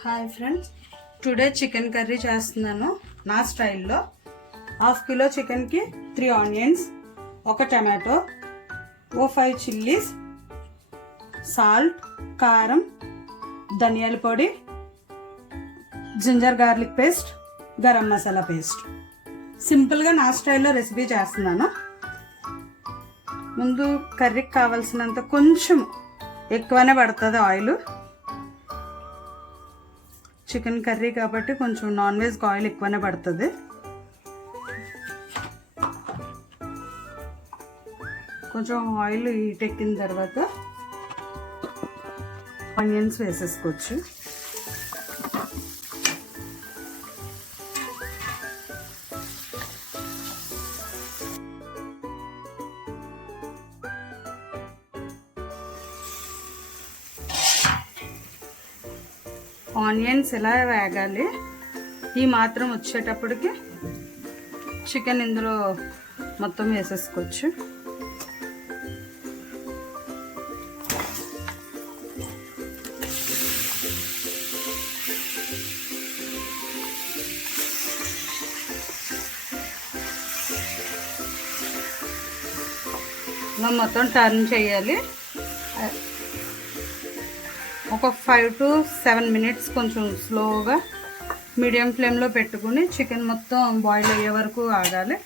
Hi friends, today chicken curry చేస్తున్నాను నా స్టైల్లో. హాఫ్ కిలో చికెన్కి 3 ఆనియన్స్, ఒక టమాటో, ఓ 5 చిల్లీస్, సాల్ట్, కారం, ధనియాల పొడి, ginger garlic paste, garam masala paste. సింపుల్గా నా స్టైల్లో రెసిపీ చేస్తున్నాను. ముందు కర్రీకి కావాల్సినంత కొంచెం ఎక్కువనే పడుతుంది ఆయిల్. చికెన్ కర్రీ కాబట్టి కొంచెం నాన్ వెజ్ ఆయిల్ ఎక్కువనే పడుతుంది. కొంచెం ఆయిల్ హీట్ ఎక్కిన తర్వాత ఆనియన్స్ వేసేసుకోవచ్చు. ఆనియన్స్ ఎలా వేగాలి, ఈ మాత్రం వచ్చేటప్పటికి చికెన్ ఇందులో మొత్తం వేసేసుకోవచ్చు. మొత్తం టర్న్ చేయాలి. ఒక 5 to 7 మినిట్స్ కొంచెం స్లోగా మీడియం ఫ్లేమ్లో పెట్టుకుని చికెన్ మొత్తం బాయిల్ అయ్యే వరకు ఆగాలి.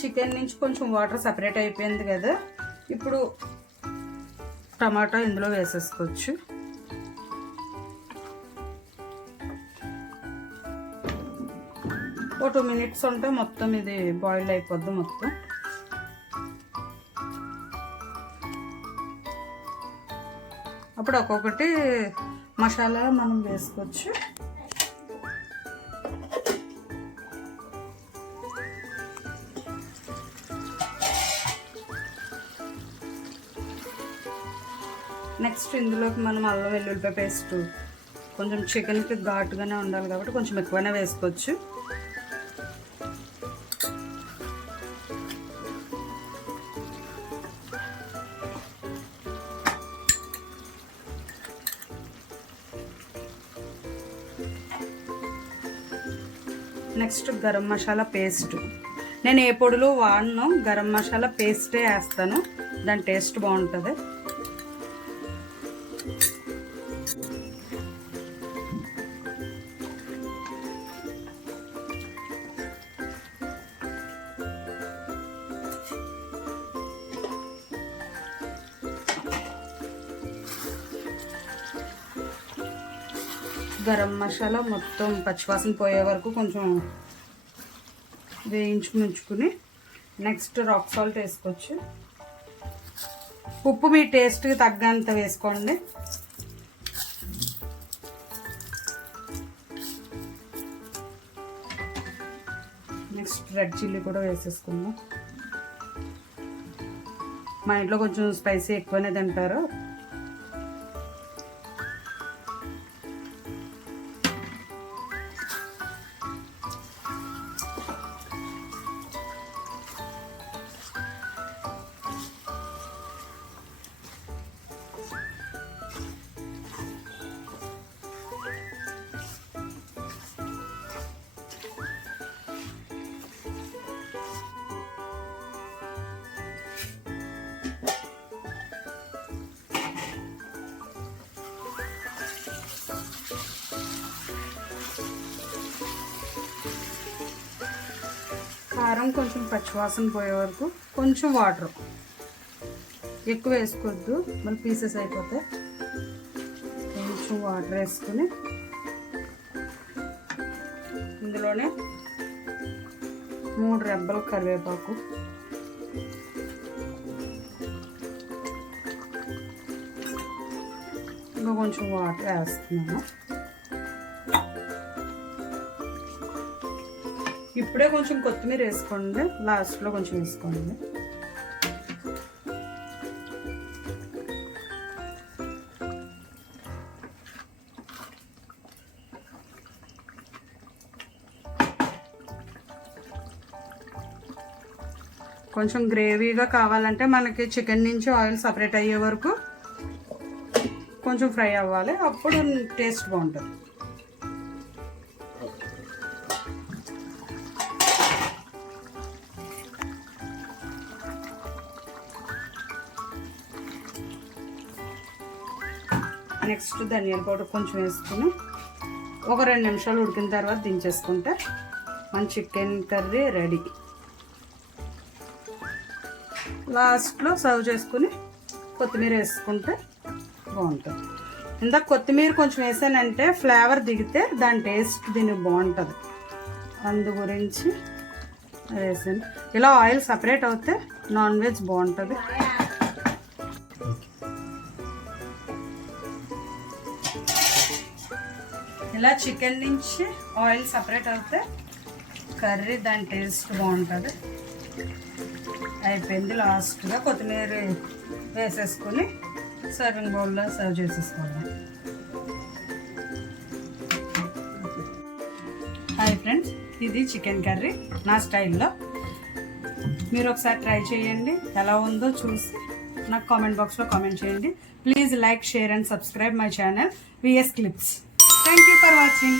చికెన్ నుంచి కొంచెం వాటర్ సపరేట్ అయిపోయింది కదా, ఇప్పుడు టమాటో ఇందులో వేసేసుకోవచ్చు. ఒక 2 మినిట్స్ ఉంటే మొత్తం ఇది బాయిల్ అయిపోద్ది మొత్తం. అప్పుడు ఒక్కొక్కటి మసాలా మనం వేసుకోవచ్చు. నెక్స్ట్ ఇందులోకి మనం అల్లం వెల్లుల్లిపాయ పేస్ట్, కొంచెం చికెన్కి ఘాటుగానే ఉండాలి కాబట్టి కొంచెం ఎక్కువనే వేసుకోవచ్చు. Next garam masala paste. నేను ఏ పొడులు వాడను, గరం మసాలా పేస్టే వేస్తాను, దాని టేస్ట్ బాగుంటుంది. గరం మసాలా మొత్తం పచ్చివాసన పోయే వరకు కొంచెం వేయించుకుని నెక్స్ట్ రాక్ సాల్ట్ వేసుకోవచ్చు. ఉప్పు మీ టేస్ట్కి తగ్గంత వేసుకోండి. నెక్స్ట్ రెడ్ చిల్లీ కూడా వేసేసుకుందాం. మా ఇంట్లో కొంచెం స్పైసీ ఎక్కువనే తింటారు. కారం కొంచెం పచ్చివాసన పోయే వరకు కొంచెం వాటర్, ఎక్కువ వేసుకోవద్దు మళ్ళీ పీసెస్ అయిపోతాయి. కొంచెం వాటర్ వేసుకుని ఇందులోనే 3 రెబ్బలు కరివేపాకు, ఇంకా కొంచెం వాటర్ వేస్తున్నాను. ఇప్పుడే కొంచెం కొత్తిమీర వేసుకోండి, లాస్ట్లో కొంచెం వేసుకోండి. కొంచెం గ్రేవీగా కావాలంటే మనకి చికెన్ నుంచి ఆయిల్ సపరేట్ అయ్యే వరకు కొంచెం ఫ్రై అవ్వాలి, అప్పుడు టేస్ట్ బాగుంటుంది. నెక్స్ట్ ధనియాల పౌడర్ కొంచెం వేసుకుని ఒక 2 నిమిషాలు ఉడికిన తర్వాత దించేసుకుంటే మన చికెన్ కర్రీ రెడీ. లాస్ట్లో సర్వ్ చేసుకుని కొత్తిమీర వేసుకుంటే బాగుంటుంది. ఇందాక కొత్తిమీర కొంచెం వేసానంటే ఫ్లేవర్ దిగితే దాని టేస్ట్ దీనికి బాగుంటుంది, అందు గురించి వేసాను. ఇలా ఆయిల్ సపరేట్ అవుతే నాన్ వెజ్ బాగుంటుంది. ఇలా చికెన్ నుంచి ఆయిల్ సపరేట్ అవుతే కర్రీ దాని టేస్ట్ బాగుంటుంది. అయిపోయింది. లాస్ట్గా కొత్తిమీర వేసేసుకొని సర్వింగ్ బౌల్లో సర్వ్ చేసేసుకోవాలి. హాయ్ ఫ్రెండ్స్, ఇది చికెన్ కర్రీ నా స్టైల్లో. మీరు ఒకసారి ట్రై చేయండి, ఎలా ఉందో చూసి నాకు కామెంట్ బాక్స్లో కామెంట్ చేయండి. Please like, share and subscribe my channel VS Clips. Thank you for watching.